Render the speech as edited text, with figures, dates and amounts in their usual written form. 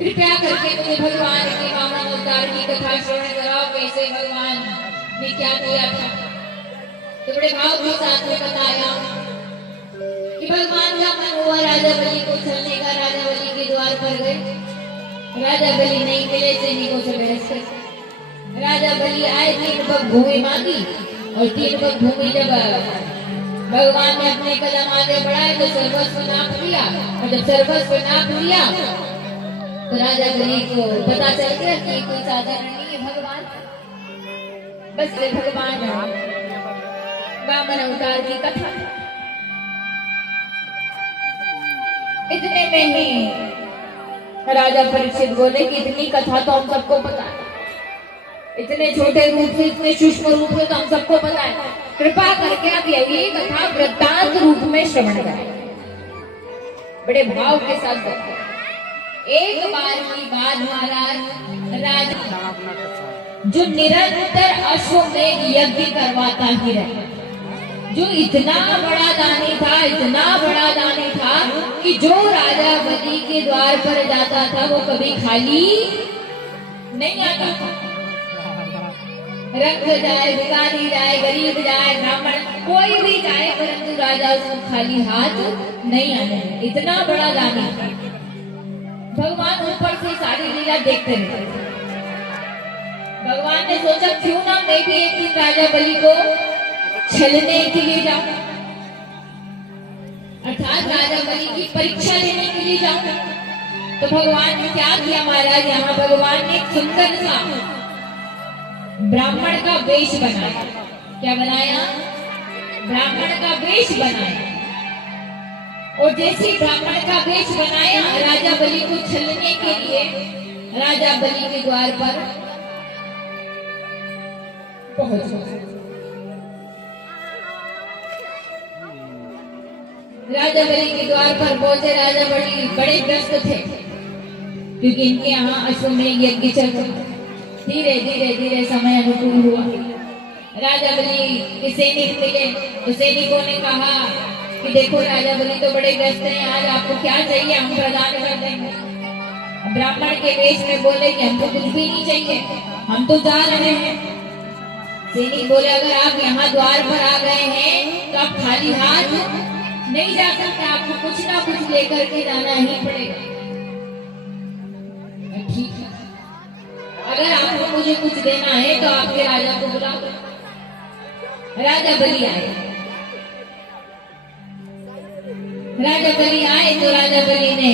कृपया करके मुझे भगवान के वामन अवतार की कथा श्रवण कराओ, कैसे भगवान ने क्या किया था। तो बड़े भाव के साथ में बताया कि भगवान का मन हुआ राजा बलि को छलने का। राजा बलि के द्वार पर गए, राजा बलि नहीं मिले, सैनिकों से बहस कर राजा बलि आए, 3 पग भूमि मांगी और 3 पग भूमि जब भगवान ने अपने कदम आगे बढ़ाए तो सर्वस्व नाप लिया। और जब सर्वस्व नाप लिया तो राजा बलि को पता चल गया कि कोई साधारण नहीं है भगवान, बस ये भगवान वामन अवतार की कथा। इतने में ही राजा परीक्षित बोले कि इतनी कथा तो हम सबको पता है, इतने छोटे रूप से, इतने सूक्ष्म रूप में तो हम सबको पता है, कृपा करके आप यही कथा वृत्तांत रूप में श्रवण करें। बड़े भाव के साथ बताया। एक बार की बात महाराज, राजा जो निरंतर अश्वमेध यज्ञ करवाता ही रहे, जो इतना बड़ा दानी था, इतना बड़ा दानी था कि जो राजा बलि के द्वार पर जाता था वो कभी खाली नहीं आता था। रंग जाए, भिखारी जाए, गरीब जाए, ब्राह्मण कोई भी जाए, परंतु राजा उसको खाली हाथ नहीं आने, इतना बड़ा दानी था। भगवान ऊपर से सारी लीला देखते रहे। भगवान ने सोचा क्यों ना मैं भी एक दिन राजा बलि को छलने के लिए जाऊं, अर्थात राजा बलि की परीक्षा लेने के लिए जाऊं। तो भगवान ने क्या किया महाराज, यहाँ भगवान ने एक सुंदर सा ब्राह्मण का वेश बनाया। क्या बनाया? ब्राह्मण का वेश बनाया। और जैसे ब्राह्मण का वेश बनाया, राजा बलि को छलने के लिए राजा बलि के द्वार पर पहुंच गया। राजा बलि के द्वार पर पहुंचे। राजा बड़े व्यस्त थे क्योंकि इनके यहाँ अश्वमेध यज्ञ चल रहा। धीरे धीरे धीरे समय अनुकूल हुआ। राजा बलि के सैनिक मिले तो सैनिकों ने कहा कि देखो राजा बलि तो बड़े व्यस्त हैं, आज आपको क्या चाहिए हम प्रदान कर देंगे। ब्राह्मण के वेश में बोले कि हमको कुछ भी नहीं चाहिए, हम तो जा रहे हैं। सैनिक बोले अगर आप यहाँ द्वार पर आ गए हैं तो आप खाली हाथ नहीं जा सकते, आपको कुछ ना कुछ लेकर के जाना ही पड़ेगा। ठीक है, अगर आपको मुझे कुछ देना है तो आपके राजा को बुलाओ। राजा बलि आए। राजा बलि आए तो राजा बलि ने